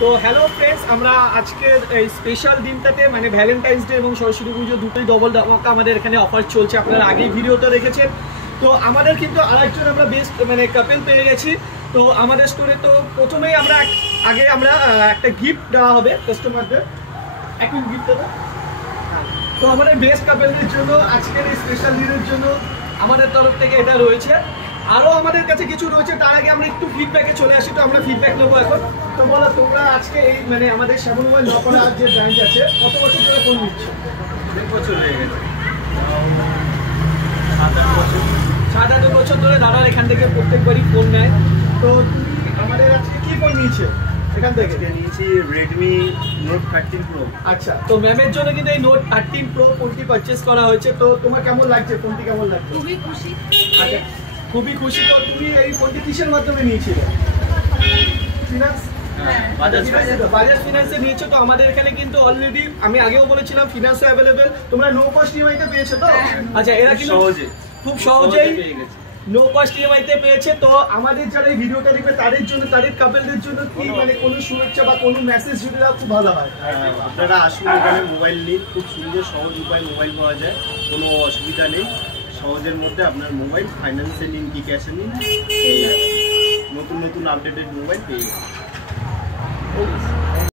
তো hello friends, আমরা আজকের এই স্পেশাল দিনটাতে মানে ভ্যালেন্টাইন্স ডে এবং সরস্বতী পুজো দুটোই ডবল ধামাকা আমাদের এখানে অফার চলছে। আপনারা আগেই ভিডিওতে দেখেছেন। তো আমাদের কিন্তু আরেকজন আমরা বেস্ট মানে কাপেল পেয়ে গেছি। তো আমাদের স্টোরে তো প্রথমেই আমরা একটা গিফট দেওয়া হবে কাস্টমারদের। এখন গিফট দেবো। তো আমাদের বেস্ট কাপেলদের জন্য আজকের এই স্পেশাল দিনের জন্য আমাদের তরফ থেকে এটা রয়েছে। আরও আমাদের কাছে কিছু রয়েছে, তার আগে আমরা একটু ফিডব্যাকে চলে আসি। তো আমরা ফিডব্যাক নেবো এখন। তো বলো, তোমরা আজকে এই মানে আমাদের শ্যামল মোবাইল নকলার যে ব্রাঞ্চ আছে, কত বছর ধরে ফোন নিচ্ছ? অনেক বছর হয়ে গেছে, 7-8 বছর ধরে দাদার এখান থেকে প্রত্যেকবারই ফোন নেয়। তো তুমি আমাদের আজকে কি ফোন নিয়েছো এখান থেকে? নিয়েছি রেডমি নোট 13 প্রো। আচ্ছা, তো ম্যামের জন্য কিন্তু এই নোট 13 প্রো ফোনটি পারচেস করা হয়েছে। তো তোমার কেমন লাগছে ফোনটি? কেমন লাগছে? খুবই খুশি। আচ্ছা, খুবই খুশি। তো তুমি এই ফোনটি কিসের মাধ্যমে নিয়েছিলে? ফিনান্স? বাজাজ ফিনান্সে নিয়েছো। তো আমাদের এখানে কিন্তু অলরেডি আমি আগেও বলেছিলাম ফিনান্সও অ্যাভেলেবেল। তোমরা নো কস্ট ইএমআই তে পেয়েছো তো? আচ্ছা, এরা কিন্তু খুব সহজেই নো কস্ট ইএমআই তে পেয়েছে। তো আমাদের যারা এই ভিডিওটা দেখবে তাদের জন্য, তাদের কাপেলদের জন্য কি মানে কোনো শুভেচ্ছা বা কোনো মেসেজ যদি দাও খুব ভালো হয়। আপনারা আসুন, এখানে মোবাইল নিন, খুব সুন্দর সহজ উপায় মোবাইল পাওয়া যায়, কোনো অসুবিধা নেই। সহজের মধ্যে আপনার মোবাইল ফাইন্যান্সে নিন কি ক্যাশে নিন, নতুন নতুন আপডেটেড মোবাইল পেয়ে যাবেন।